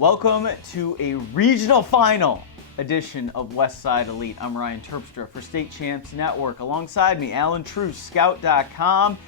Welcome to a regional final edition of Westside Elite. I'm Ryan Terpstra for State Champs Network. Alongside me, Alan True, Scout.com.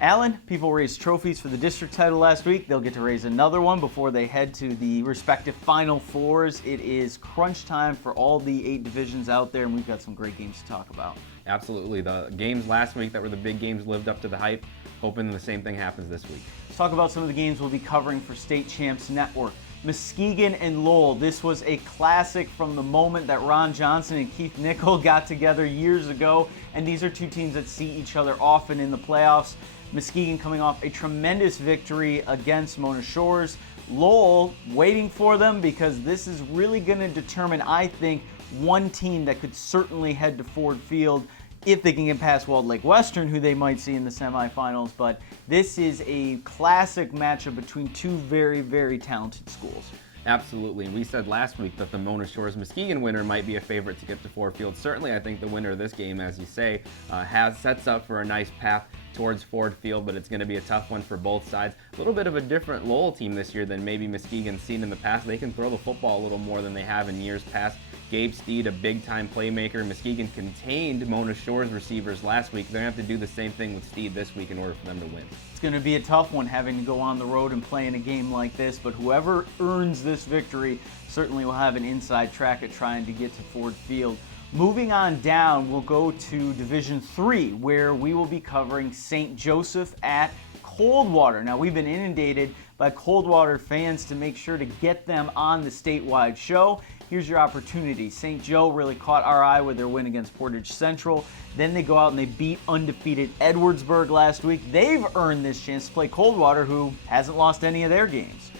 Alan, people raised trophies for the district title last week. They'll get to raise another one before they head to the respective Final Fours. It is crunch time for all the 8 divisions out there, and we've got some great games to talk about. Absolutely. The games last week that were the big games lived up to the hype. Hoping the same thing happens this week. Let's talk about some of the games we'll be covering for State Champs Network. Muskegon and Lowell. This was a classic from the moment that Ron Johnson and Keith Nickel got together years ago, and these are two teams that see each other often in the playoffs. Muskegon coming off a tremendous victory against Mona Shores. Lowell waiting for them because this is really going to determine, I think, one team that could certainly head to Ford Field if they can get past Walled Lake Western, who they might see in the semifinals. But this is a classic matchup between two very, very talented schools. Absolutely, and we said last week that the Mona Shores Muskegon winner might be a favorite to get to Ford Field. Certainly, I think the winner of this game, as you say, sets up for a nice path towards Ford Field, but it's going to be a tough one for both sides. A little bit of a different Lowell team this year than maybe Muskegon's seen in the past. They can throw the football a little more than they have in years past. Gabe Steed, a big-time playmaker. Muskegon contained Mona Shores receivers last week. They're going to have to do the same thing with Steed this week in order for them to win. It's going to be a tough one having to go on the road and play in a game like this, but whoever earns this victory certainly will have an inside track at trying to get to Ford Field. Moving on down, we'll go to Division 3, where we will be covering St. Joseph at Coldwater. Now, we've been inundated by Coldwater fans to make sure to get them on the statewide show. Here's your opportunity. St. Joe really caught our eye with their win against Portage Central. Then they go out and they beat undefeated Edwardsburg last week. They've earned this chance to play Coldwater, who hasn't lost any of their games.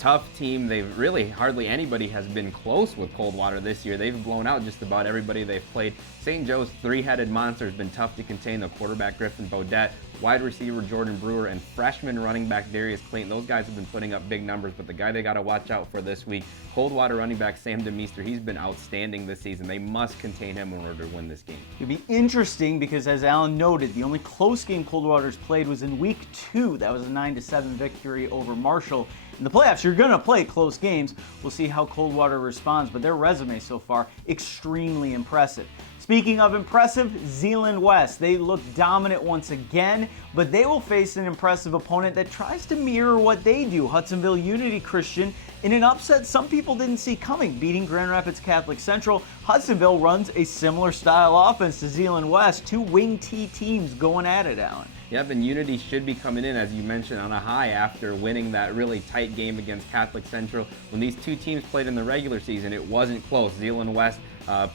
Tough team. They've really hardly anybody has been close with Coldwater this year. They've blown out just about everybody they've played. St. Joe's three-headed monster has been tough to contain. The quarterback Griffin Bodette, wide receiver Jordan Brewer, and freshman running back Darius Clayton. Those guys have been putting up big numbers, but the guy they got to watch out for this week, Coldwater running back Sam DeMeester, he's been outstanding this season. They must contain him in order to win this game. It'll be interesting because, as Alan noted, the only close game Coldwater's played was in week 2. That was a 9-7 victory over Marshall. In the playoffs, you're going to play close games. We'll see how Coldwater responds, but their resume so far, extremely impressive. Speaking of impressive, Zeeland West. They look dominant once again, but they will face an impressive opponent that tries to mirror what they do, Hudsonville Unity Christian, in an upset some people didn't see coming, beating Grand Rapids Catholic Central. Hudsonville runs a similar style offense to Zeeland West, two wing T teams going at it, Alan. Yep, and Unity should be coming in, as you mentioned, on a high after winning that really tight game against Catholic Central. When these two teams played in the regular season, it wasn't close. Zeeland West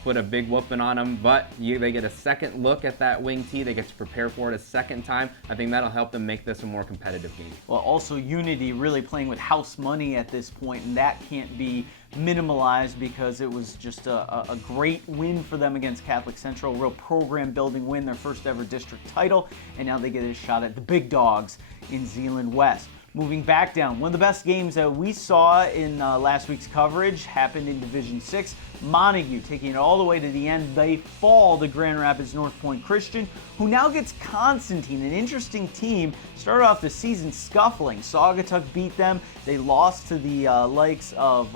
put a big whooping on them, but they get a second look at that wing tee. They get to prepare for it a second time. I think that'll help them make this a more competitive game. Well, also Unity really playing with house money at this point, and that can't be minimalized because it was just a great win for them against Catholic Central, a real program-building win, their first ever district title, and now they get a shot at the big dogs in Zeeland West. Moving back down, one of the best games that we saw in last week's coverage happened in Division 6. Montague taking it all the way to the end. They fall to Grand Rapids Northpoint Christian, who now gets Constantine, an interesting team. Started off the season scuffling. Saugatuck beat them. They lost to the likes of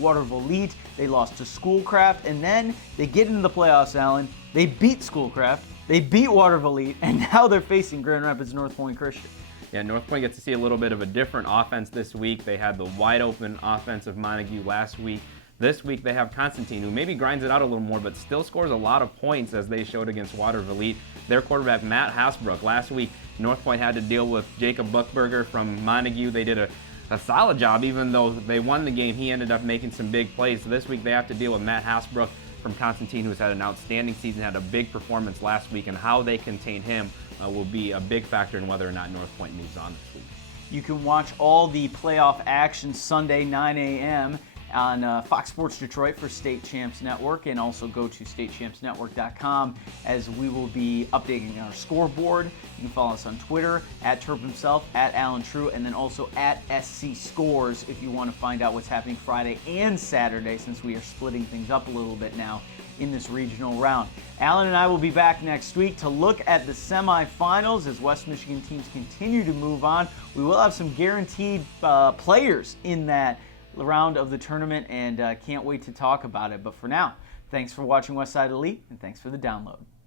Waterville Elite. They lost to Schoolcraft, and then they get into the playoffs, Alan. They beat Schoolcraft. They beat Waterville Elite, and now they're facing Grand Rapids Northpoint Christian. Yeah, Northpointe gets to see a little bit of a different offense this week. They had the wide-open offense of Montague last week. This week they have Constantine, who maybe grinds it out a little more, but still scores a lot of points as they showed against Waterville Elite. Their quarterback, Matt Hasbrook. Last week, Northpointe had to deal with Jacob Buckberger from Montague. They did a solid job, even though they won the game. He ended up making some big plays. So this week they have to deal with Matt Hasbrook from Constantine, who's had an outstanding season, had a big performance last week, and how they contain him will be a big factor in whether or not Northpointe moves on this week. You can watch all the playoff action Sunday, 9 a.m. on Fox Sports Detroit for State Champs Network, and also go to statechampsnetwork.com as we will be updating our scoreboard. You can follow us on Twitter, at Terp himself, at Alan True, and then also at SC Scores if you want to find out what's happening Friday and Saturday, since we are splitting things up a little bit now in this regional round. Alan and I will be back next week to look at the semifinals as West Michigan teams continue to move on. We will have some guaranteed players in that round of the tournament, and can't wait to talk about it. But for now, thanks for watching Westside Elite, and thanks for the download.